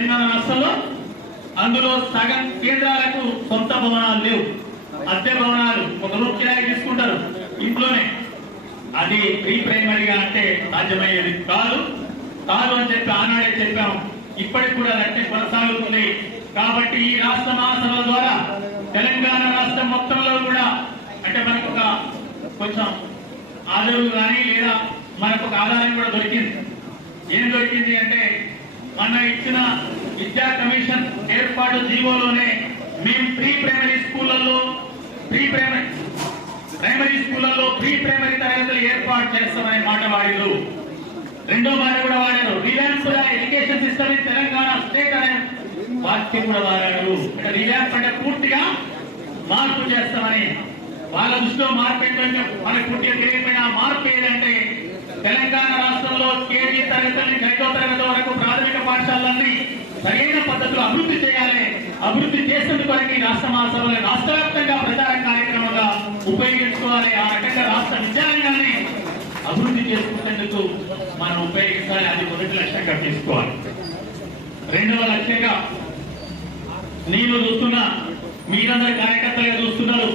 తెలంగాణ రాష్ట్రంలో అందులో సగం కేంద్రాలకు సొంత భవనాలు లేవు, అద్దె భవనాలు, ఒక రూమ్ కిరాయి తీసుకుంటారు ఇంట్లోనే. అది ప్రీ ప్రైమరీగా అంటే సాధ్యమయ్యేది కాదు అని చెప్పి ఆనాడే చెప్పాం. ఇప్పటికి కూడా అట్టే కొనసాగుతుంది. కాబట్టి ఈ రాష్ట్ర మహాసభల ద్వారా తెలంగాణ రాష్ట్రం మొత్తంలో కూడా అంటే మనకు ఒక కొంచెం ఆదరవు కానీ లేదా మనకు ఒక ఆదాయం కూడా దొరికింది. ఏం దొరికింది అంటే మన ఇచ్చిన విద్యా కమిషన్ ఏర్పాటు జీవోలోనే మేము ప్రీ ప్రైమరీ స్కూళ్లలో ప్రీ ప్రైమరీ తరగతులు ఏర్పాటు చేస్తామనే మాట వాడారు. రెండో మాట కూడా వాడారు, revamp education system in Telangana state అనే వాక్యం కూడా వాడారు. అంటే రివాంప్ అంటే పూర్తిగా మార్పు చేస్తామని. వాళ్ళ దృష్టిలో మార్పు ఏంటంటే మనకు పూర్తిగా తెలియకపోయినా మార్పు ఏదంటే తెలంగాణ రాష్ట్రంలో కేజీ తరగతి నుంచి 5వ తరగతి వరకు ప్రాథమిక పాఠశాలన్నీ సరైన పద్ధతిలో అభివృద్ధి చేయాలి. అభివృద్ధి చేసేందుకు వరకు రాష్ట్ర మహాసభలు రాష్ట్ర వ్యాప్తంగా ప్రచార కార్యక్రమంగా ఉపయోగించుకోవాలి. ఆ రకంగా రాష్ట్ర విద్యారంగాన్ని అభివృద్ధి చేసుకునేందుకు మనం ఉపయోగించాలి. అది మొదటి లక్ష్యంగా తీసుకోవాలి. రెండవ లక్ష్యంగా నేను చూస్తున్నా, మీరందరూ కార్యకర్తలుగా చూస్తున్నారు,